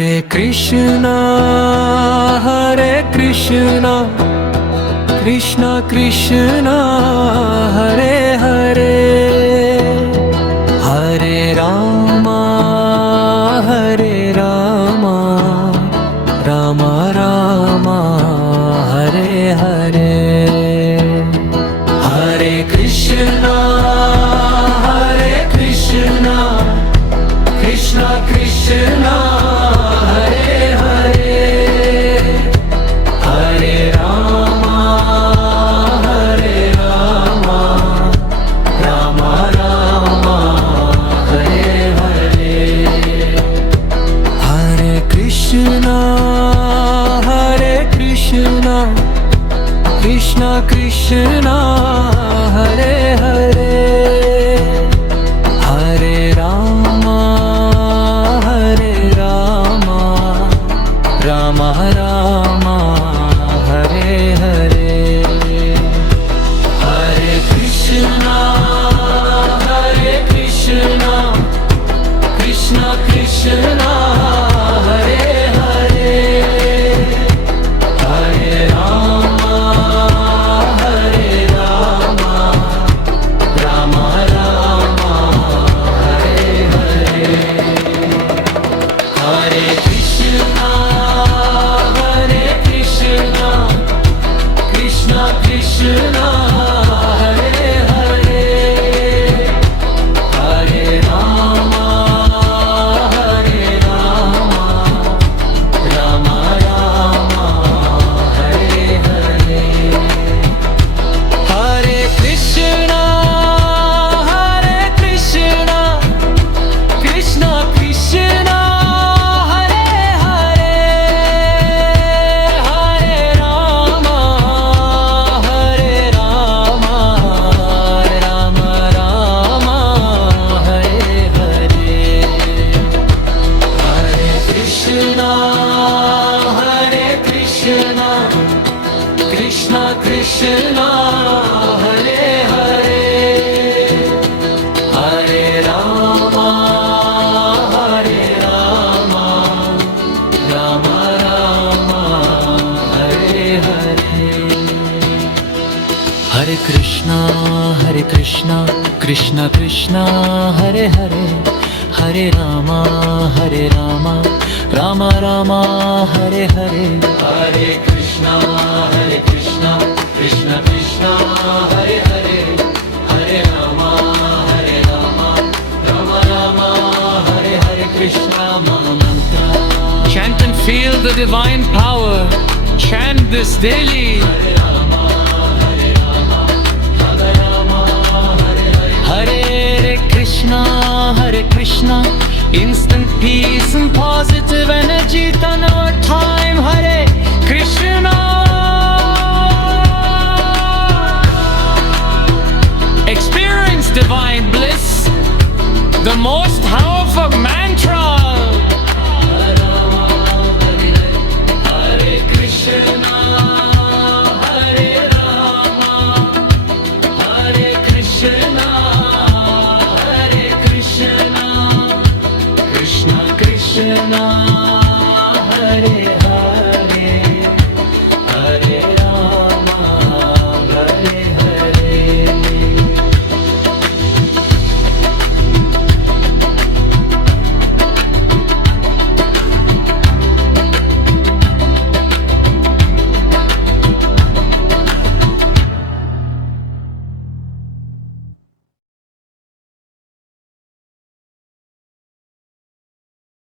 Hare Krishna, Krishna Krishna, Hare Hare, Hare Rama, Rama Rama, Hare Hare. Hare Krishna, Krishna Krishna, Hare Hare, Hare Rama, Rama Rama, Hare Hare. Hare Krishna, Krishna Krishna, Hare Hare, Hare Rama, Rama Rama, Hare Hare. Hare Krishna, Krishna Krishna, Hare Hare, Hare Rama, Rama Rama, Hare Hare. Hare Krishna, Krishna Krishna, Hare Hare, Hare Rama, Rama Rama, Hare Hare. Hare Krishna, Krishna Krishna, Hare Hare, Hare Rama, Rama Rama, Hare Hare. Hare Krishna, Krishna Krishna, Hare Hare, Hare Rama, Rama Rama, Hare Hare. Hare Krishna, Krishna Krishna, Hare Hare, Hare Rama, Rama Rama, Hare Hare. Hare Krishna, Krishna Krishna, Hare Hare, Hare Rama, Rama Rama, Hare Hare. Krishna Mama Mantra. Chant and feel the divine power. Chant this daily. Hare Rama, Hare Krishna, instant peace and positive energy. Turn our time, Hare Krishna. Experience divine bliss, the most powerful mantra. Hare Krishna, Hare Rama, Hare Krishna, Krishna Krishna,